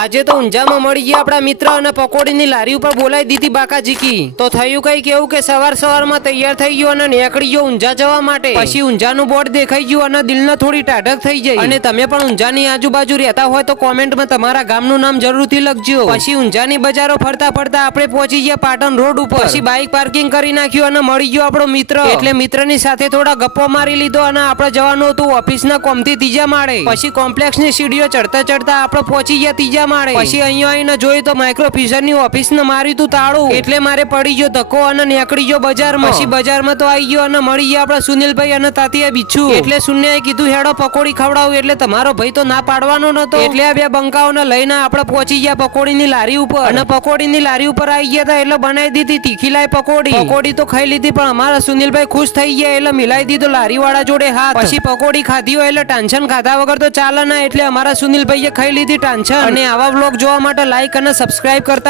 આજે તો ઊંઝામાં મળી ગયા આપણા મિત્ર અને પકોડીની લારી ઉપર બોલાવી દીધી બાકાજીકી. તો થયું કઈ કેવું કે સવારમાં તૈયાર થઈ ગયો અને નીકળી ગયો ઊંઝા જવા માટે. પછી ઊંઝાનું બોર્ડ દેખાઈ ગયું અને દિલને થોડી ટાઢક થઈ ગઈ. અને તમે પણ ઊંઝાની આજુબાજુ રહેતા હોય તો કોમેન્ટમાં તમારા ગામનું નામ જરૂરથી લખજો. પછી ઊંઝાની બજારો ફરતા ફરતા આપણે પહોંચી ગયા પાટણ રોડ ઉપર. પછી બાઇક પાર્કિંગ કરી નાખ્યું અને મળી ગયો આપણો મિત્ર. એટલે મિત્રની સાથે થોડા ગપ્પો મારી લીધો અને આપણે જવાનું હતું ઓફિસના કોમથી ત્રીજા માળે. પછી કોમ્પ્લેક્સની સીડીઓ ચડતા ચડતા આપણે પહોંચી ગયા ત્રીજા માળે. પછી અહીંયા આવીને જોયું તો માઇક્રો ફ્યુઝનની ઓફિસને માર્યું તું તાળું. એટલે મારે પડી ગયો ધક્કો અને નીકળી ગયો બજારમાં. પછી બજારમાં તો આવી ગયો અને મળી ગયા આપણા સુનિલભાઈ અને તાતિયા બિચ્છુ. એટલે શૂન્યએ કીધું હેડો પકોડી ખવડાવું. એટલે તમારો ભાઈ તો ના પાડવાનો નતો. એટલે આ બે બંકાઓને લઈને આપણે પહોંચી ગયા પકોડીની લારી ઉપર. અને પકોડીની લારી ઉપર આવી ગયા હતા એટલે બનાવી દીધી તીખી લાઈ પકોડી. પકોડી તો ખાઈ લીધી પણ અમારા સુનિલભાઈ ખુશ થઈ ગયા એટલે મિલાઈ દીધો લારી વાળા જોડે હાથ. પછી પકોડી ખાધી હોય એટલે ટેન્શન ખાધા વગર તો ચાલે ના. એટલે અમારા સુનિલભાઈએ ખાઈ લીધી ટેન્શન. અને આવા વ્લોગ જોવા માટે લાઈક અને સબસ્ક્રાઇબ કરતા